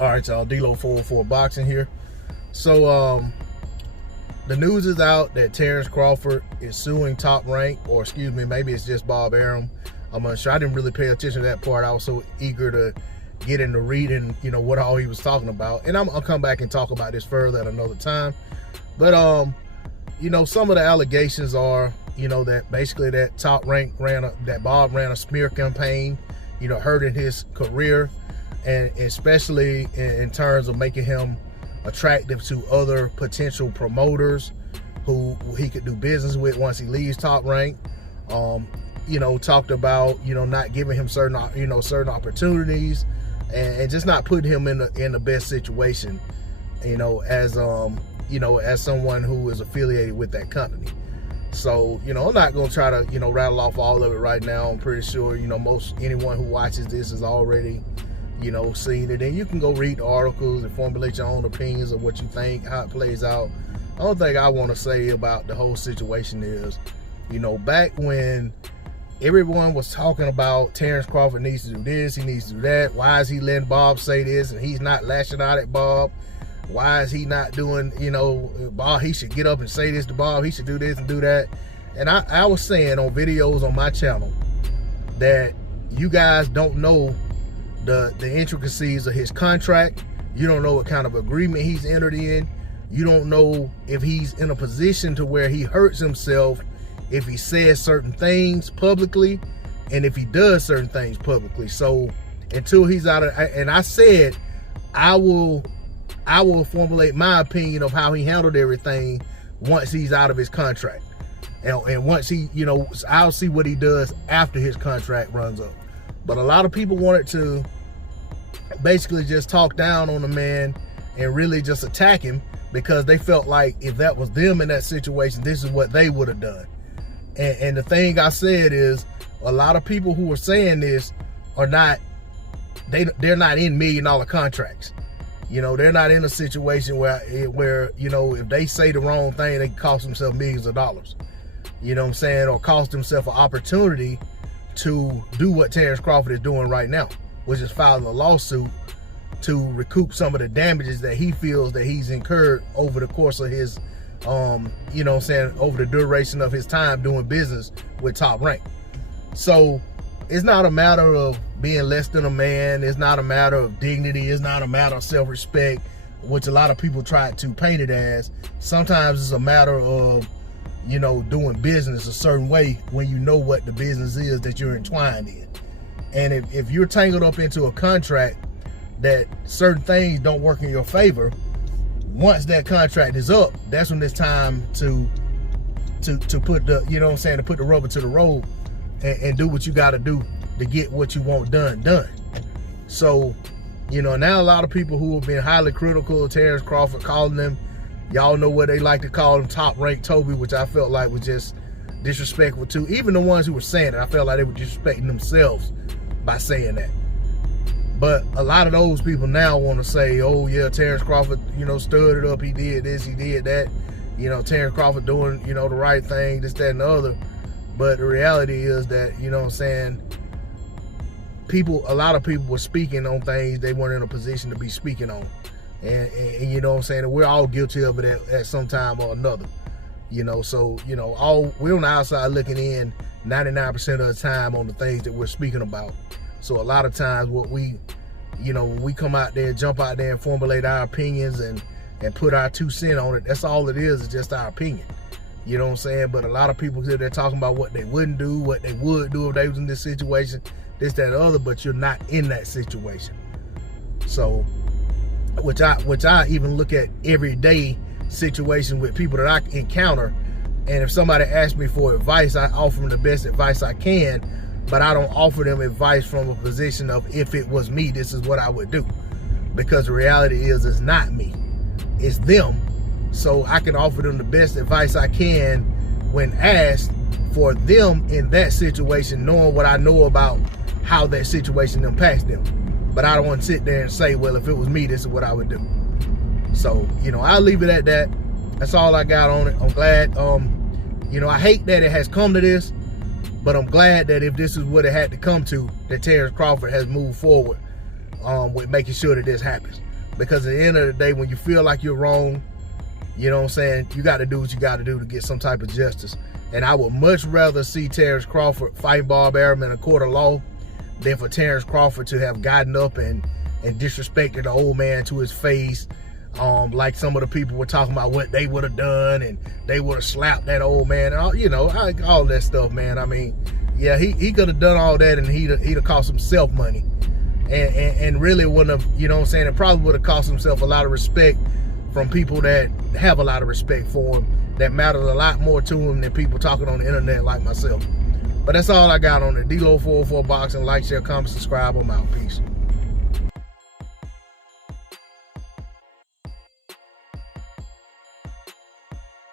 All right, y'all, D-Lo 404 Boxing here. So, the news is out that Terence Crawford is suing Top Rank, or excuse me, maybe it's just Bob Arum. I'm unsure. I didn't really pay attention to that part. I was so eager to get into reading, what all he was talking about. And I'll come back and talk about this further at another time. But, some of the allegations are, that basically that Top Rank that Bob ran a smear campaign, hurting his career. And especially in terms of making him attractive to other potential promoters who he could do business with once he leaves Top Rank. Talked about, not giving him certain opportunities and just not putting him in the best situation, as someone who is affiliated with that company. So, I'm not going to try to, rattle off all of it right now. I'm pretty sure, anyone who watches this is already, seen it. And you can go read the articles and formulate your own opinions of what you think, how it plays out. The only thing I want to say about the whole situation is, back when everyone was talking about Terence Crawford needs to do this, he needs to do that. Why is he letting Bob say this and he's not lashing out at Bob? Why is he not doing, Bob, he should get up and say this to Bob, he should do this and do that. And I was saying on videos on my channel that you guys don't know the intricacies of his contract. You don't know what kind of agreement he's entered in. You don't know if he's in a position to where he hurts himself if he says certain things publicly and if he does certain things publicly. So until he's out of, and I said I will formulate my opinion of how he handled everything once he's out of his contract. And once he, I'll see what he does after his contract runs up. But a lot of people wanted to basically just talk down on the man and really just attack him because they felt like if that was them in that situation, this is what they would have done. And the thing I said is a lot of people who are saying this are not, they're not in $1 million contracts. They're not in a situation where if they say the wrong thing, they cost themselves millions of dollars. You know what I'm saying? Or cost themselves an opportunity to do what Terence Crawford is doing right now, which is filing a lawsuit to recoup some of the damages that he feels that he's incurred over the course of his, over the duration of his time doing business with Top Rank. So it's not a matter of being less than a man. It's not a matter of dignity. It's not a matter of self-respect, which a lot of people try to paint it as. Sometimes it's a matter of, doing business a certain way when you know what the business is that you're entwined in. And if you're tangled up into a contract that certain things don't work in your favor, once that contract is up, that's when it's time to put the, to put the rubber to the road and do what you got to do to get what you want done. So, now a lot of people who have been highly critical of Terence Crawford, calling them, y'all know what they like to call him, Top Rank Toby, which I felt like was just disrespectful too. Even the ones who were saying it, I felt like they were disrespecting themselves by saying that. But a lot of those people now want to say, oh yeah, Terence Crawford, stood it up, he did this, he did that. Terence Crawford doing, the right thing, this, that, and the other. But the reality is that, a lot of people were speaking on things they weren't in a position to be speaking on. And and we're all guilty of it at some time or another. So, we're on the outside looking in 99% of the time on the things that we're speaking about. So a lot of times what we, when we come out there, jump out there and formulate our opinions and put our 2 cents on it, that's all it is just our opinion. You know what I'm saying? But a lot of people here, they're talking about what they wouldn't do, what they would do if they was in this situation, this, that, and the other, but you're not in that situation. So, which I even look at everyday situation with people that I encounter. And if somebody asks me for advice, I offer them the best advice I can, but I don't offer them advice from a position of, if it was me, this is what I would do. Because the reality is, it's not me, it's them. So I can offer them the best advice I can when asked for them in that situation, knowing what I know about how that situation impacts them. But I don't want to sit there and say, well, if it was me, this is what I would do. So, I'll leave it at that. That's all I got on it. I'm glad, I hate that it has come to this, but I'm glad that if this is what it had to come to, that Terence Crawford has moved forward with making sure that this happens. Because at the end of the day, when you feel like you're wrong, you know what I'm saying, you got to do what you got to do to get some type of justice. And I would much rather see Terence Crawford fight Bob Arum in a court of law than for Terence Crawford to have gotten up and disrespected the old man to his face. Like some of the people were talking about what they would have done, and they would have slapped that old man, and all, you know, all that stuff, man. I mean, yeah, he could have done all that, and he'd have cost himself money, and really wouldn't have, you know what I'm saying, it probably would have cost himself a lot of respect from people that have a lot of respect for him, that matters a lot more to him than people talking on the internet like myself. But that's all I got on it. D-Lo 404 Boxing. Like, share, comment, subscribe. I'm out. Peace.